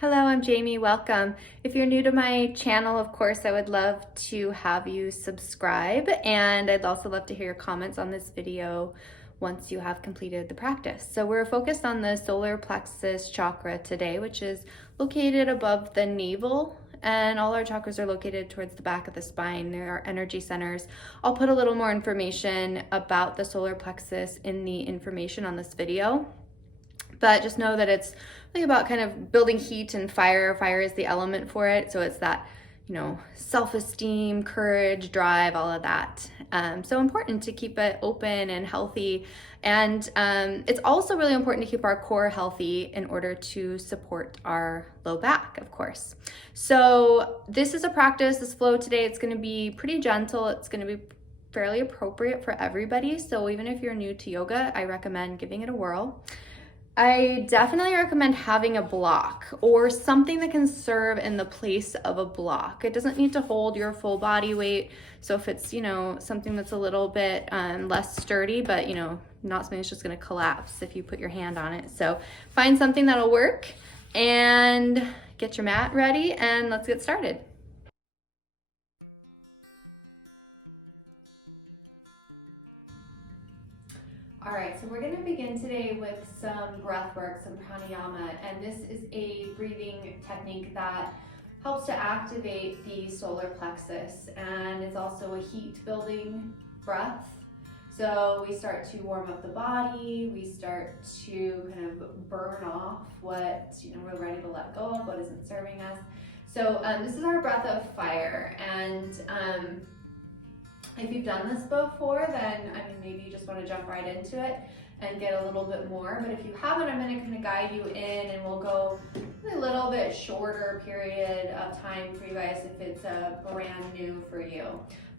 Hello, I'm Jamie. Welcome. If you're new to my channel, of course, I would love to have you subscribe, and I'd also love to hear your comments on this video once you have completed the practice. So we're focused on the solar plexus chakra today, which is located above the navel, and all our chakras are located towards the back of the spine. They're our energy centers. I'll put a little more information about the solar plexus in the information on this video. But just know that it's really about kind of building heat and fire. Fire is the element for it. So it's that, self-esteem, courage, drive, all of that. So important to keep it open and healthy. And it's also really important to keep our core healthy in order to support our low back, of course. So this is a practice, this flow today, it's going to be pretty gentle. It's going to be fairly appropriate for everybody. So even if you're new to yoga, I recommend giving it a whirl. I definitely recommend having a block or something that can serve in the place of a block. It doesn't need to hold your full body weight. So if it's, something that's a little bit less sturdy, but, not something that's just going to collapse if you put your hand on it. So find something that'll work and get your mat ready and let's get started. All right, so we're gonna begin today with some breath work, some pranayama, and this is a breathing technique that helps to activate the solar plexus, and it's also a heat building breath. So we start to warm up the body, we start to kind of burn off what we're ready to let go of, what isn't serving us. So this is our breath of fire, and if you've done this before, then maybe you just want to jump right into it and get a little bit more. But if you haven't, I'm going to kind of guide you in, and we'll go a little bit shorter period of time for you guys if it's brand new for you.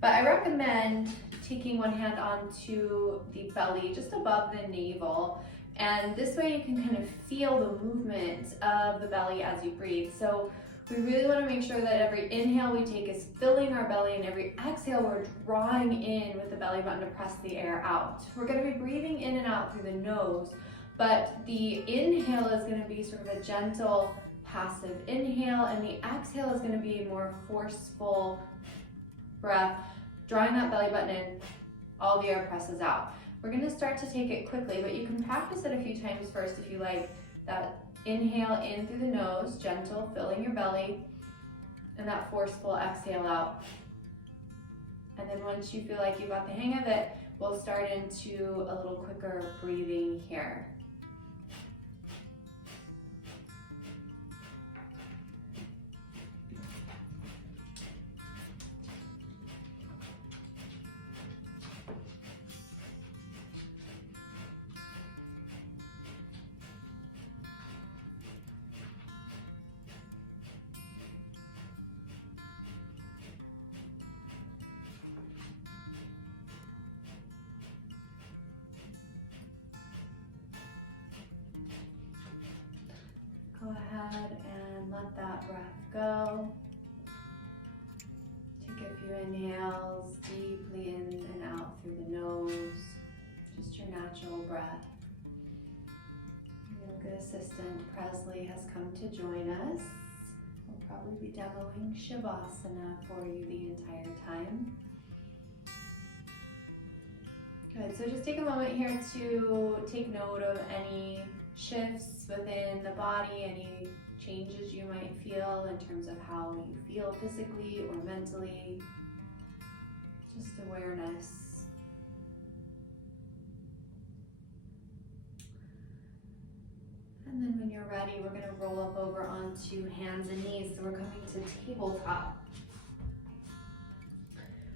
But I recommend taking one hand onto the belly, just above the navel, and this way you can kind of feel the movement of the belly as you breathe. So we really want to make sure that every inhale we take is filling our belly, and every exhale we're drawing in with the belly button to press the air out. We're going to be breathing in and out through the nose, but the inhale is going to be sort of a gentle, passive inhale, and the exhale is going to be a more forceful breath, drawing that belly button in, all the air presses out. We're going to start to take it quickly, but you can practice it a few times first if you like. That inhale in through the nose, gentle, filling your belly, and that forceful exhale out. And then once you feel like you've got the hang of it, we'll start into a little quicker breathing here. Go ahead and let that breath go. Take a few inhales deeply in and out through the nose, just your natural breath. Yoga assistant Presley has come to join us. We'll probably be demoing Shavasana for you the entire time. Good, so just take a moment here to take note of any shifts within the body, any changes you might feel in terms of how you feel physically or mentally. Just awareness. And then when you're ready, we're going to roll up over onto hands and knees. So we're coming to tabletop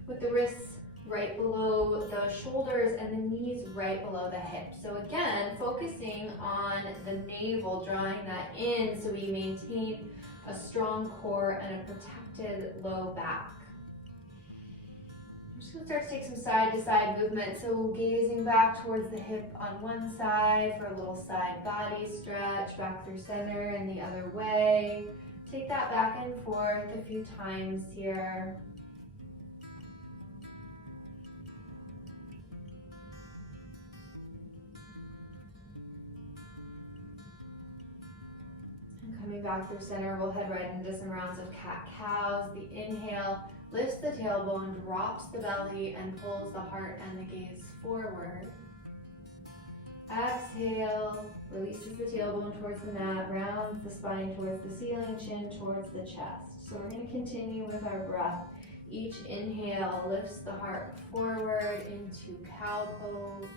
with the wrists right below the shoulders and the knees right below the hips. So again, focusing on the navel, drawing that in so we maintain a strong core and a protected low back. I'm just going to start to take some side to side movement. So gazing back towards the hip on one side for a little side body stretch, back through center and the other way. Take that back and forth a few times here. back through center, we'll head right into some rounds of cat-cows. The inhale lifts the tailbone, drops the belly, and pulls the heart and the gaze forward. Exhale, releases the tailbone towards the mat, rounds the spine towards the ceiling, chin towards the chest. So we're going to continue with our breath. Each inhale lifts the heart forward into cow pose.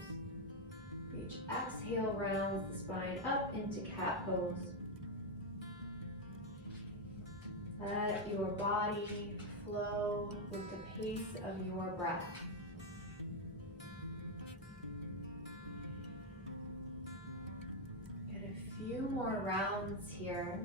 Each exhale rounds the spine up into cat pose. Let your body flow with the pace of your breath. Get a few more rounds here.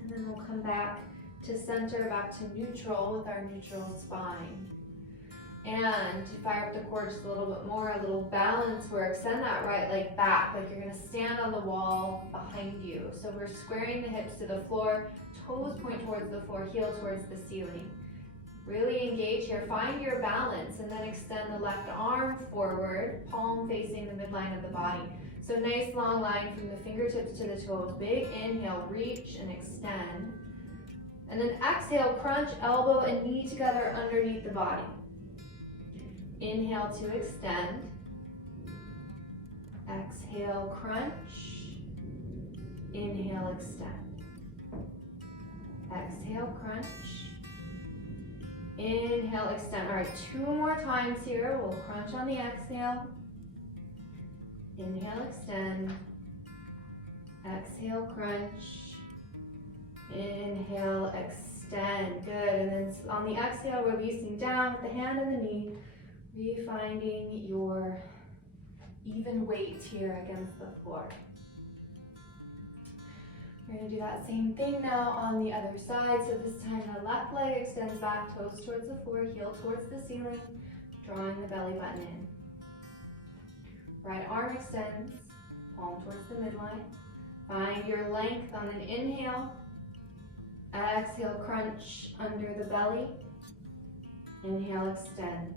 And then we'll come back to center, back to neutral with our neutral spine. And to fire up the core just a little bit more, a little balance work. Send that right leg back, like you're gonna stand on the wall behind you. So we're squaring the hips to the floor, toes point towards the floor, heel towards the ceiling. Really engage here, find your balance, and then extend the left arm forward, palm facing the midline of the body. So nice long line from the fingertips to the toes. Big inhale, reach and extend. And then exhale, crunch elbow and knee together underneath the body. Inhale to extend. Exhale, crunch. Inhale, extend. Exhale, crunch. Inhale, extend. All right, 2 more times here. We'll crunch on the exhale. Inhale, extend. Exhale, crunch. Inhale, extend. Good. And then on the exhale, releasing down with the hand and the knee, refinding your even weight here against the floor. We're going to do that same thing now on the other side. So this time the left leg extends back, toes towards the floor, heel towards the ceiling, drawing the belly button in. Right arm extends, palm towards the midline. Find your length on an inhale. Exhale, crunch under the belly. Inhale, extend.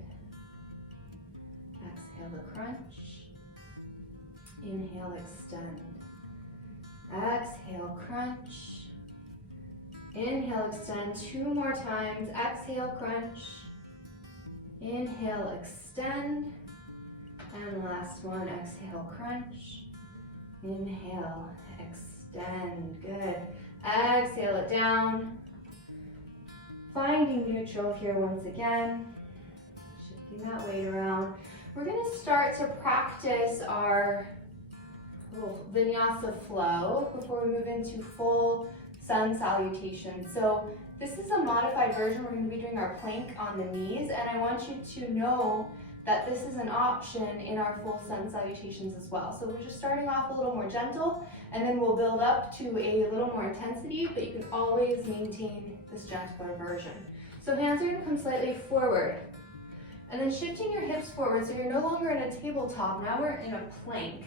Exhale the crunch. Inhale, extend. Exhale, crunch. Inhale, extend 2 more times. Exhale, crunch. Inhale, extend. And last one, exhale, crunch. Inhale, extend. Good. Exhale it down. Finding neutral here once again. Shifting that weight around. We're going to start to practice our little vinyasa flow before we move into full sun salutation. So this is a modified version. We're going to be doing our plank on the knees, and I want you to know that this is an option in our full sun salutations as well. So we're just starting off a little more gentle, and then we'll build up to a little more intensity, but you can always maintain this gentler version. So hands are going to come slightly forward, and then shifting your hips forward so you're no longer in a tabletop. Now we're in a plank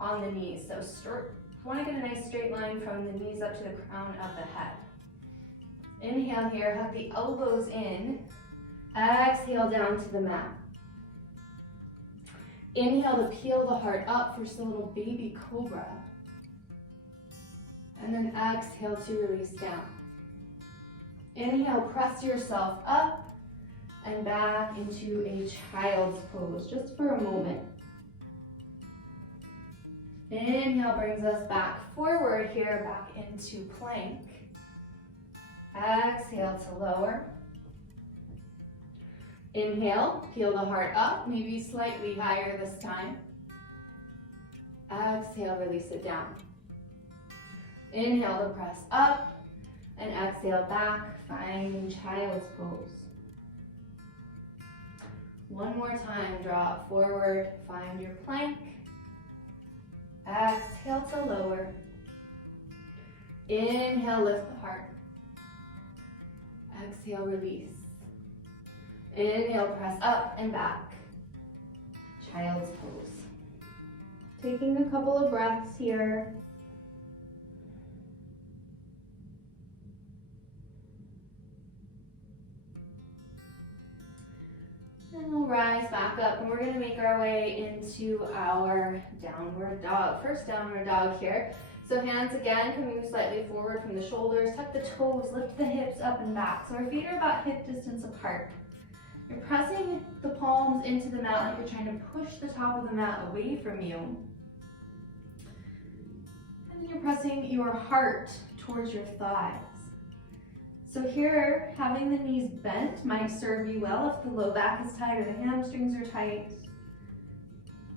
on the knees. So you want to get a nice straight line from the knees up to the crown of the head. Inhale here, hug the elbows in. Exhale down to the mat. Inhale to peel the heart up for just a little baby cobra. And then exhale to release down. Inhale, press yourself up and back into a child's pose, just for a moment. Inhale brings us back forward here, back into plank. Exhale to lower. Inhale, peel the heart up, maybe slightly higher this time. Exhale, release it down. Inhale to press up, and exhale back, finding child's pose. One more time, draw it forward, find your plank. Exhale to lower. Inhale, lift the heart. Exhale, release. Inhale, press up and back. Child's pose. Taking a couple of breaths here. And we'll rise back up, and we're going to make our way into our downward dog. First downward dog here. So hands again coming slightly forward from the shoulders. Tuck the toes, lift the hips up and back. So our feet are about hip distance apart. You're pressing the palms into the mat like you're trying to push the top of the mat away from you. And then you're pressing your heart towards your thighs. So here, having the knees bent might serve you well if the low back is tight or the hamstrings are tight.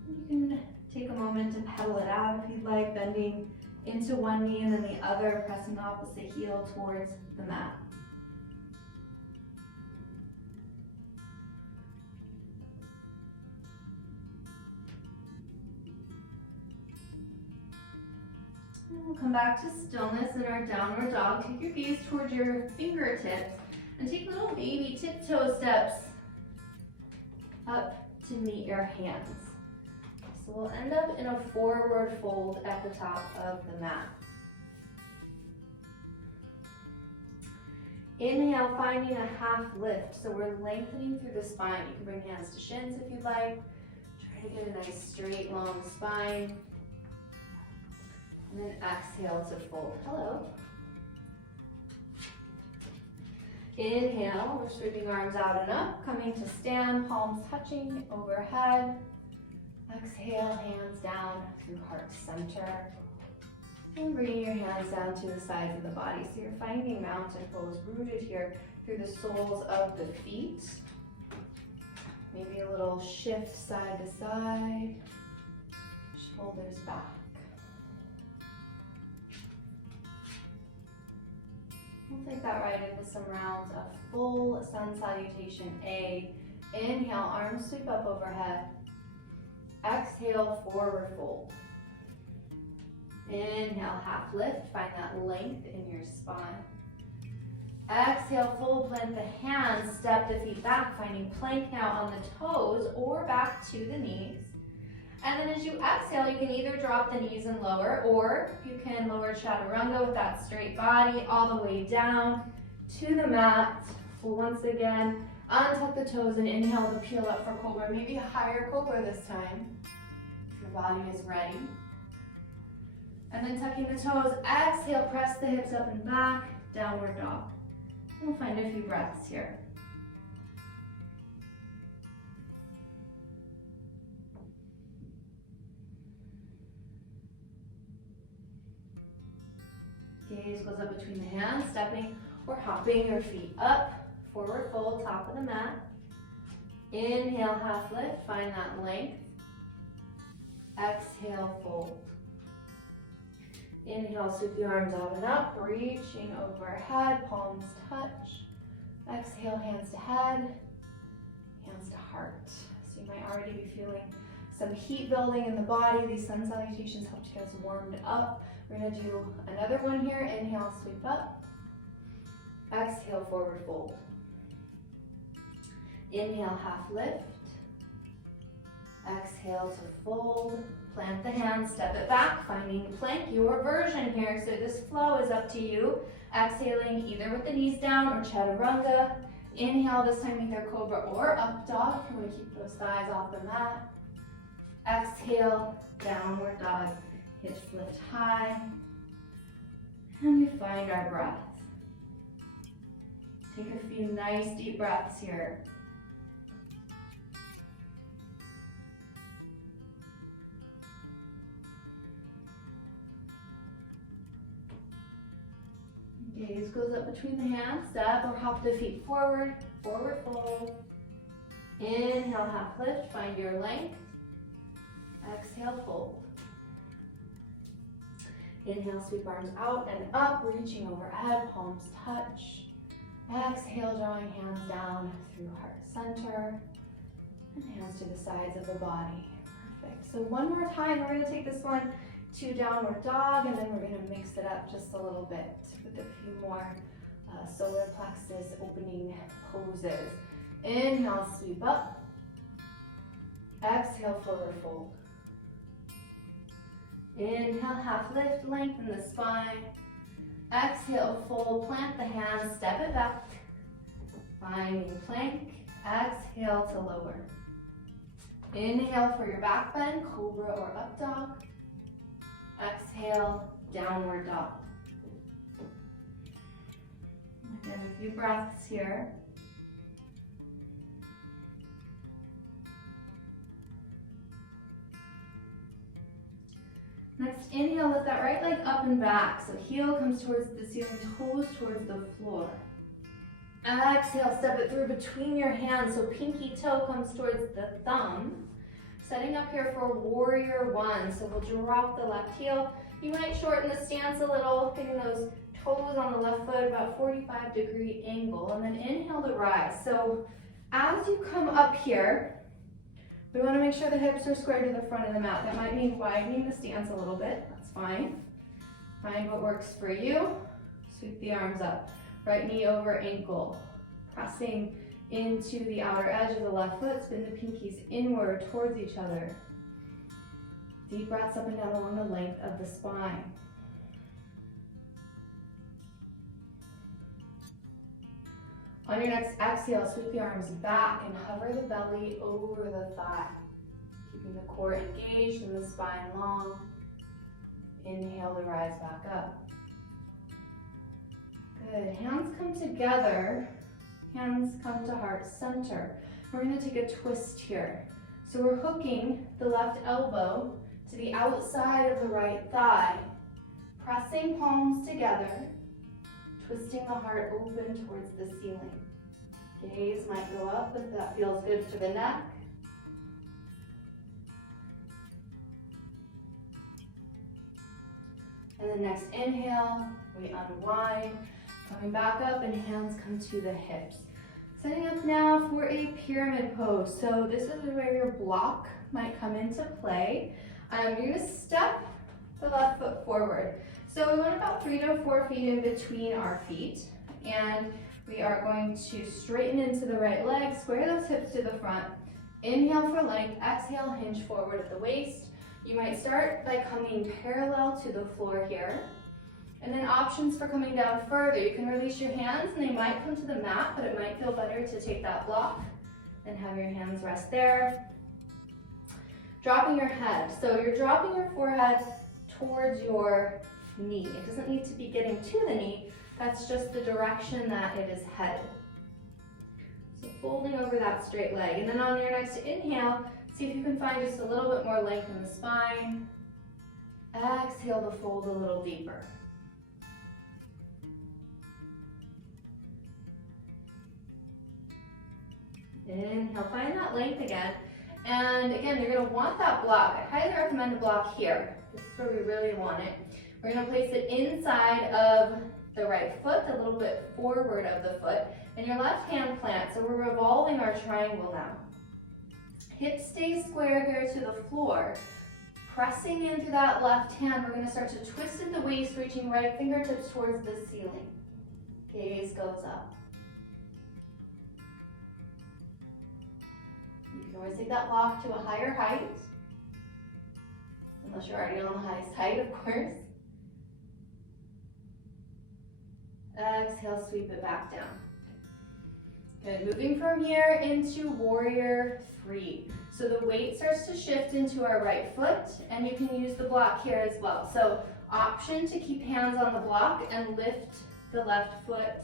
You can take a moment to pedal it out if you'd like, bending into one knee and then the other, pressing the opposite heel towards the mat. And we'll come back to stillness in our downward dog. Take your gaze towards your fingertips and take little baby tiptoe steps up to meet your hands. So we'll end up in a forward fold at the top of the mat. Inhale, finding a half lift. So we're lengthening through the spine. You can bring hands to shins if you'd like. Try to get a nice straight, long spine. And then exhale to fold. Hello. Inhale, we're sweeping arms out and up, coming to stand, palms touching overhead. Exhale, hands down through heart center. And bringing your hands down to the sides of the body. So you're finding mountain pose, rooted here through the soles of the feet. Maybe a little shift side to side, shoulders back. We'll take that right into some rounds of full sun salutation A. Inhale, arms sweep up overhead. Exhale, forward fold. Inhale, half lift. Find that length in your spine. Exhale, full plant the hands. Step the feet back, finding plank now on the toes or back to the knees. And then as you exhale, you can either drop the knees and lower, or you can lower chaturanga with that straight body all the way down to the mat. We'll once again untuck the toes and inhale to peel up for cobra. Maybe a higher cobra this time, if your body is ready. And then tucking the toes, exhale, press the hips up and back, downward dog. We'll find a few breaths here. Gaze goes up between the hands, stepping or hopping your feet up. Forward fold, top of the mat. Inhale, half lift, find that length. Exhale, fold. Inhale, sweep the arms out and up, reaching overhead, palms touch. Exhale, hands to head, hands to heart. So you might already be feeling some heat building in the body. These sun salutations help to get us warmed up. We're gonna do another one here. Inhale, sweep up. Exhale, forward fold. Inhale, half lift. Exhale to fold. Plant the hands, step it back, finding plank, your version here. So this flow is up to you. Exhaling either with the knees down or chaturanga. Inhale, this time either cobra or up dog. If you want to keep those thighs off the mat. Exhale, downward dog. Hips lift high. And we find our breath. Take a few nice deep breaths here. Gaze goes up between the hands, step or hop the feet forward, forward fold. Inhale, half lift, find your length. Exhale, fold. Inhale, sweep arms out and up, reaching overhead, palms touch. Exhale, drawing hands down through heart center. And hands to the sides of the body. Perfect. So one more time, we're gonna take this one to downward dog, and then we're gonna mix it up just a little bit with a few more solar plexus opening poses. Inhale, sweep up. Exhale, forward fold. Inhale, half lift, lengthen the spine. Exhale, fold, plant the hands, step it back. Finding plank. Exhale to lower. Inhale for your back bend, cobra or up dog. Exhale, downward dog. Again, a few breaths here. Next, inhale, lift that right leg up and back. So heel comes towards the ceiling, toes towards the floor. Exhale, step it through between your hands. So pinky toe comes towards the thumb. Setting up here for warrior one. So we'll drop the left heel. You might shorten the stance a little, getting those toes on the left foot, about 45-degree angle. And then inhale to rise. So as you come up here, we want to make sure the hips are square to the front of the mat. That might mean widening the stance a little bit. That's fine. Find what works for you. Sweep the arms up. Right knee over ankle. Pressing into the outer edge of the left foot. Spin the pinkies inward towards each other. Deep breaths up and down along the length of the spine. On your next exhale, sweep the arms back and hover the belly over the thigh. Keeping the core engaged and the spine long. Inhale to rise back up. Good. Hands come together. Hands come to heart center. We're going to take a twist here. So we're hooking the left elbow to the outside of the right thigh. Pressing palms together. Twisting the heart open towards the ceiling. Gaze might go up if that feels good for the neck. And then next inhale, we unwind. Coming back up and hands come to the hips. Setting up now for a pyramid pose. So this is where your block might come into play. You're going to step the left foot forward. So we want about 3 to 4 feet in between our feet. And we are going to straighten into the right leg, square those hips to the front. Inhale for length, exhale, hinge forward at the waist. You might start by coming parallel to the floor here. And then options for coming down further. You can release your hands and they might come to the mat, but it might feel better to take that block and have your hands rest there. Dropping your head. So you're dropping your forehead towards your knee. It doesn't need to be getting to the knee. That's just the direction that it is headed. So folding over that straight leg. And then on your next inhale, see if you can find just a little bit more length in the spine. Exhale to fold a little deeper. Inhale, find that length again. And again, you're going to want that block. I highly recommend a block here. This is where we really want it. We're going to place it inside of the right foot, a little bit forward of the foot, and your left hand plant. So we're revolving our triangle now. Hips stay square here to the floor. Pressing into that left hand, we're going to start to twist at the waist, reaching right fingertips towards the ceiling. Gaze goes up. You can always take that block to a higher height, unless you're already on the highest height, of course. Exhale, sweep it back down. Good, moving from here into warrior three. So the weight starts to shift into our right foot, and you can use the block here as well. So option to keep hands on the block and lift the left foot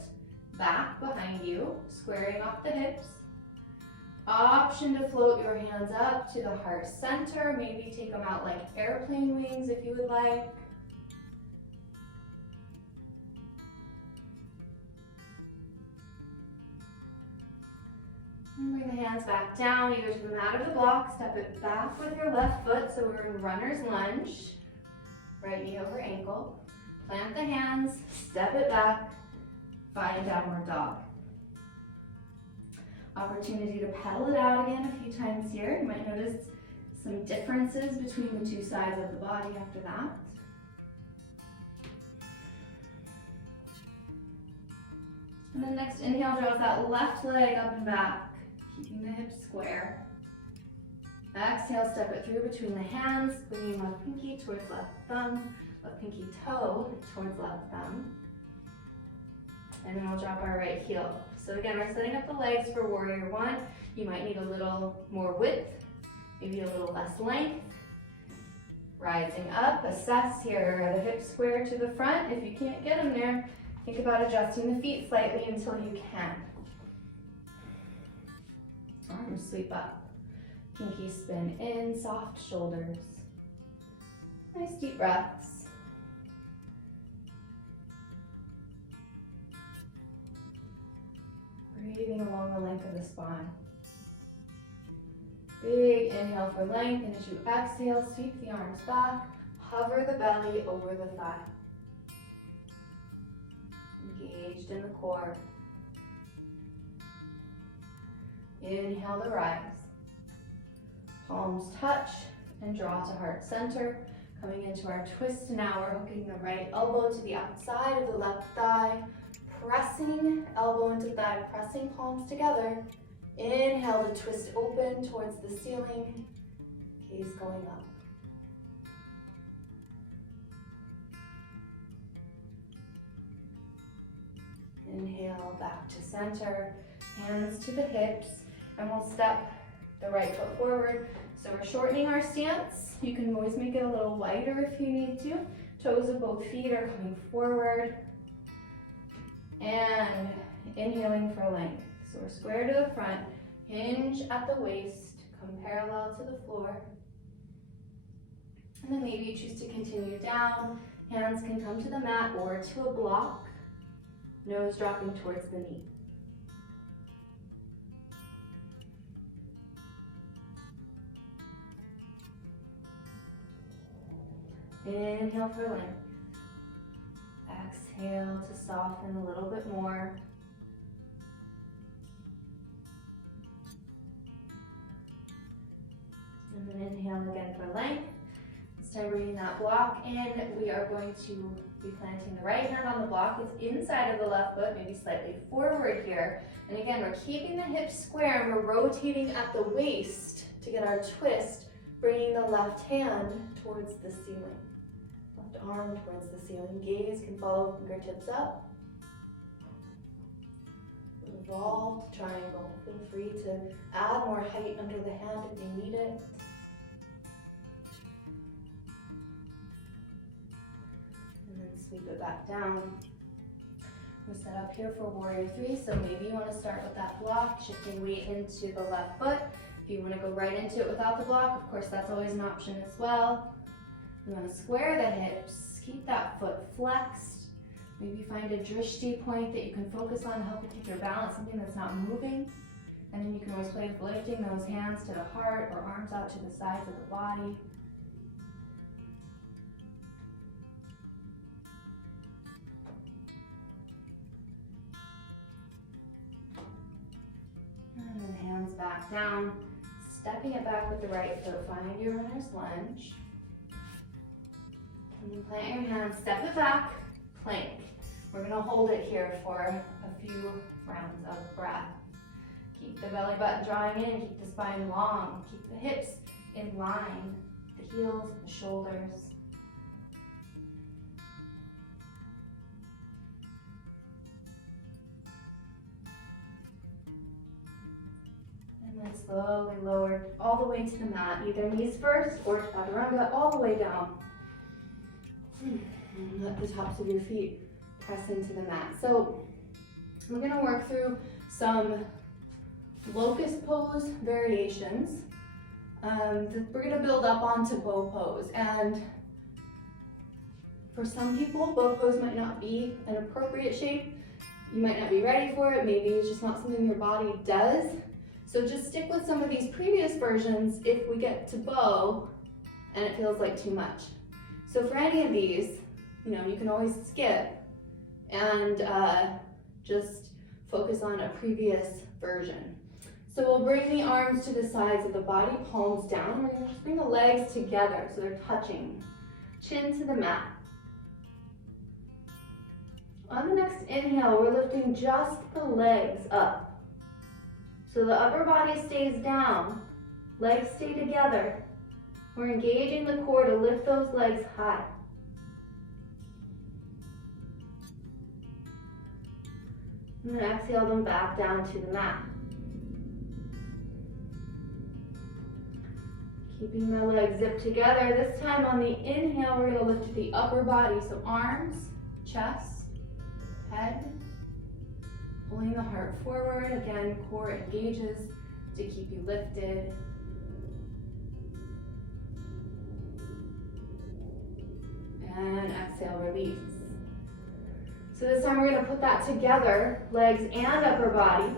back behind you, squaring off the hips. Option to float your hands up to the heart center. Maybe take them out like airplane wings if you would like. And bring the hands back down, either to the mat or the block. Step it back with your left foot. So we're in runner's lunge. Right knee over ankle. Plant the hands, step it back, find downward dog. Opportunity to pedal it out again a few times here. You might notice some differences between the two sides of the body after that. And then next inhale draws that left leg up and back, keeping the hips square. Exhale, step it through between the hands, bringing left pinky towards left thumb, left pinky toe towards left thumb. And then we'll drop our right heel. So again, we're setting up the legs for warrior one. You might need a little more width, maybe a little less length. Rising up, assess here, are the hips square to the front? If you can't get them there, think about adjusting the feet slightly until you can. Arms sweep up. Pinky spin in, soft shoulders. Nice deep breaths. Breathing along the length of the spine. Big inhale for length, and as you exhale, sweep the arms back, hover the belly over the thigh. Engaged in the core. Inhale to rise. Palms touch and draw to heart center. Coming into our twist now, we're hooking the right elbow to the outside of the left thigh. Pressing elbow into thigh, pressing palms together. Inhale to twist open towards the ceiling, gaze going up. Inhale back to center, hands to the hips, and we'll step the right foot forward. So we're shortening our stance. You can always make it a little wider if you need to. Toes of both feet are coming forward. And inhaling for length. So we're square to the front, hinge at the waist, come parallel to the floor. And then maybe you choose to continue down. Hands can come to the mat or to a block. Nose dropping towards the knee. Inhale for length. Exhale to soften a little bit more. And then inhale again for length. This time bringing that block in. We are going to be planting the right hand on the block. It's inside of the left foot, maybe slightly forward here. And again, we're keeping the hips square and we're rotating at the waist to get our twist, bringing the left hand towards the ceiling. Left arm towards the ceiling. Gaze can follow fingertips up. Revolved triangle. Feel free to add more height under the hand if you need it. And then sweep it back down. We set up here for warrior three, so maybe you want to start with that block, shifting weight into the left foot. If you want to go right into it without the block, of course that's always an option as well. You want to square the hips, keep that foot flexed. Maybe find a drishti point that you can focus on to help you keep your balance, something that's not moving. And then you can always play with lifting those hands to the heart or arms out to the sides of the body. And then hands back down, stepping it back with the right foot. Find your runner's lunge. And then plant your hands, step it back, plank. We're going to hold it here for a few rounds of breath. Keep the belly button drawing in, keep the spine long, keep the hips in line, the heels, the shoulders. And then slowly lower all the way to the mat, either knees first or chaturanga all the way down. And let the tops of your feet press into the mat. So we're going to work through some locust pose variations. We're going to build up onto bow pose, and for some people bow pose might not be an appropriate shape. You might not be ready for it. Maybe it's just not something your body does. So just stick with some of these previous versions if we get to bow and it feels like too much. So for any of these, you can always skip and just focus on a previous version. So we'll bring the arms to the sides of the body, palms down. We're going to just bring the legs together so they're touching. Chin to the mat. On the next inhale, we're lifting just the legs up. So the upper body stays down, legs stay together. We're engaging the core to lift those legs high. And then exhale them back down to the mat. Keeping the legs zipped together. This time on the inhale, we're going to lift the upper body. So arms, chest, head. Pulling the heart forward. Again, core engages to keep you lifted. And exhale, release. So this time we're going to put that together, legs and upper body.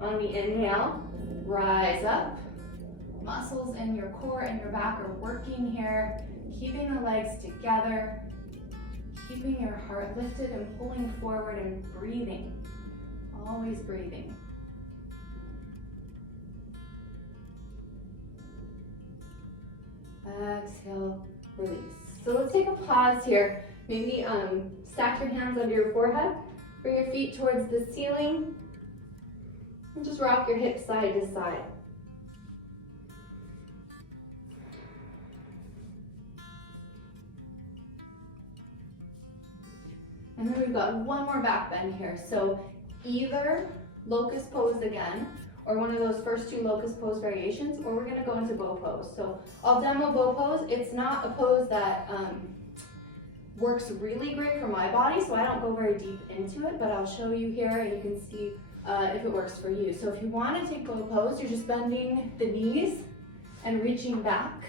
On the inhale, rise up. Muscles in your core and your back are working here, keeping the legs together, keeping your heart lifted and pulling forward and breathing, always breathing. Exhale, release. So let's take a pause here. Maybe stack your hands under your forehead, bring your feet towards the ceiling, and just rock your hips side to side. And then we've got one more back bend here. So either locust pose again, or one of those first two locust pose variations, or we're gonna go into bow pose. So I'll demo bow pose. It's not a pose that works really great for my body, so I don't go very deep into it, but I'll show you here and you can see if it works for you. So if you wanna take bow pose, you're just bending the knees and reaching back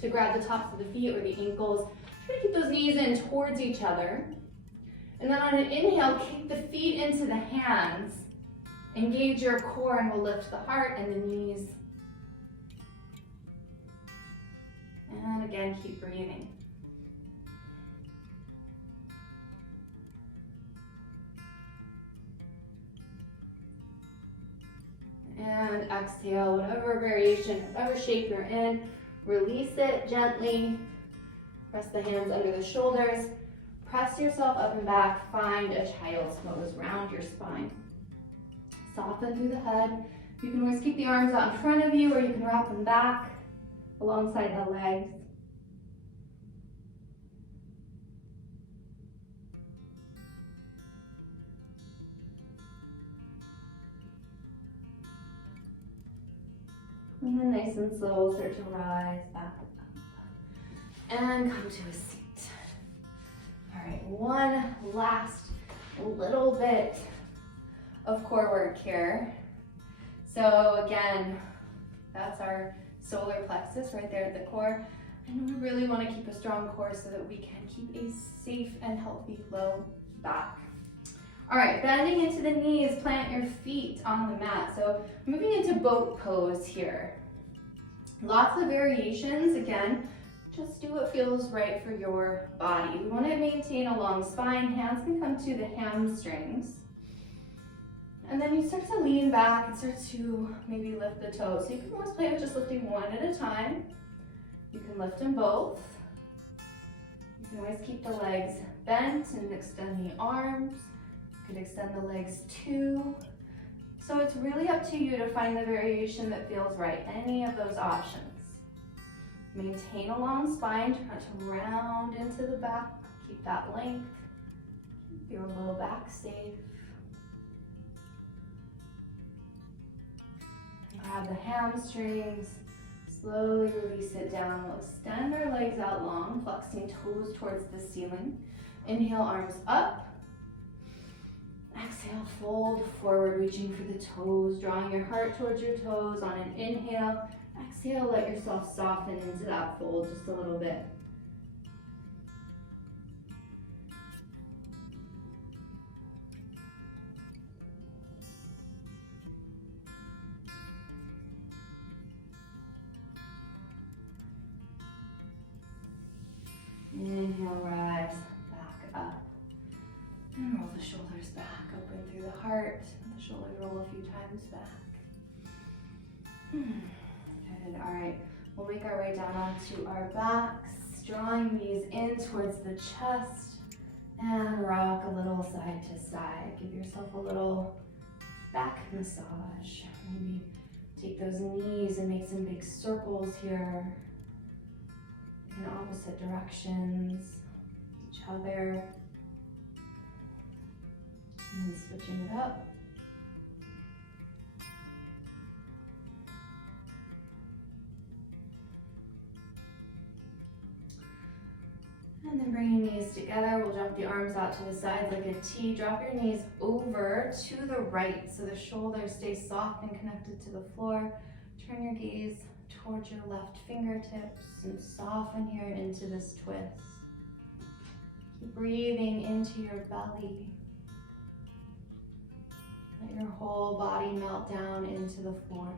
to grab the tops of the feet or the ankles. Try to keep those knees in towards each other. And then on an inhale, kick the feet into the hands. Engage your core and we'll lift the heart and the knees. And again, keep breathing. And exhale, whatever variation, whatever shape you're in, release it gently. Press the hands under the shoulders. Press yourself up and back, find a child's pose, round your spine. Soften through the head. You can always keep the arms out in front of you or you can wrap them back alongside the legs. And then nice and slow, start to rise back up. And come to a seat. All right, one last little bit of core work here. So again, that's our solar plexus right there at the core. And we really want to keep a strong core so that we can keep a safe and healthy low back. All right, bending into the knees, plant your feet on the mat. So moving into boat pose here. Lots of variations, again, just do what feels right for your body. You want to maintain a long spine, hands can come to the hamstrings. And then you start to lean back and start to maybe lift the toes. So you can always play with just lifting one at a time. You can lift them both. You can always keep the legs bent and extend the arms. You can extend the legs too. So it's really up to you to find the variation that feels right, any of those options. Maintain a long spine, try to round into the back, keep that length, keep your low back safe. Grab the hamstrings, slowly release it down. We'll extend our legs out long, flexing toes towards the ceiling. Inhale, arms up. Exhale, fold forward, reaching for the toes, drawing your heart towards your toes on an inhale. Exhale, let yourself soften into that fold just a little bit. Inhale, rise back up. And roll the shoulders back, open through the heart. The shoulders roll a few times back. Good, all right. We'll make our way down onto our backs, drawing these in towards the chest, and rock a little side to side. Give yourself a little back massage. Maybe take those knees and make some big circles here in opposite directions, each other. And then switching it up. And then bring your knees together. We'll drop the arms out to the sides like a T. Drop your knees over to the right so the shoulders stay soft and connected to the floor. Turn your gaze towards your left fingertips and soften here into this twist. Keep breathing into your belly. Let your whole body melt down into the floor.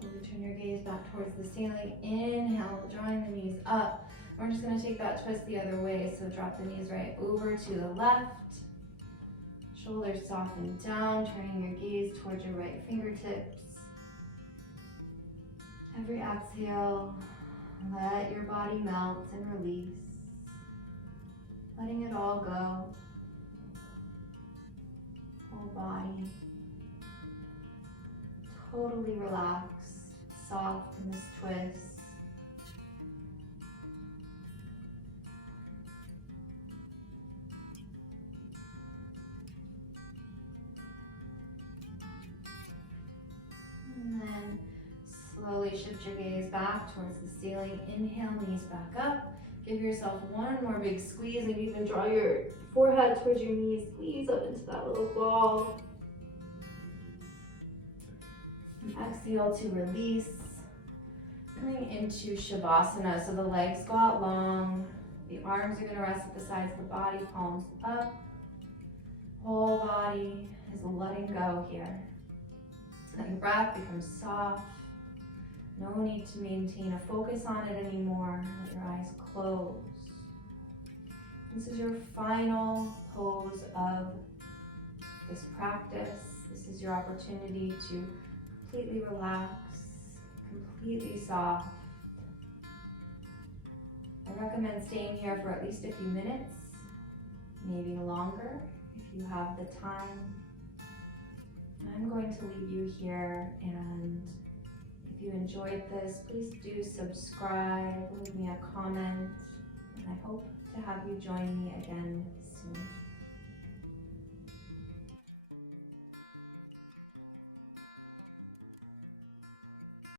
Slowly turn your gaze back towards the ceiling. Inhale, drawing the knees up. We're just going to take that twist the other way. So drop the knees right over to the left. Shoulders soften down, turning your gaze towards your right fingertips. Every exhale, let your body melt and release. Letting it all go. Whole body totally relaxed, soft in this twist. And then slowly shift your gaze back towards the ceiling. Inhale, knees back up. Give yourself one more big squeeze and even draw your forehead towards your knees. Squeeze up into that little ball. And exhale to release. Coming into Shavasana. So the legs go out long. The arms are going to rest at the sides of the body, palms up. Whole body is letting go here. Let your breath become soft. No need to maintain a focus on it anymore. Let your eyes close. This is your final pose of this practice. This is your opportunity to completely relax, completely soft. I recommend staying here for at least a few minutes, maybe longer if you have the time. I'm going to leave you here, and if you enjoyed this, please do subscribe, leave me a comment, and I hope to have you join me again soon.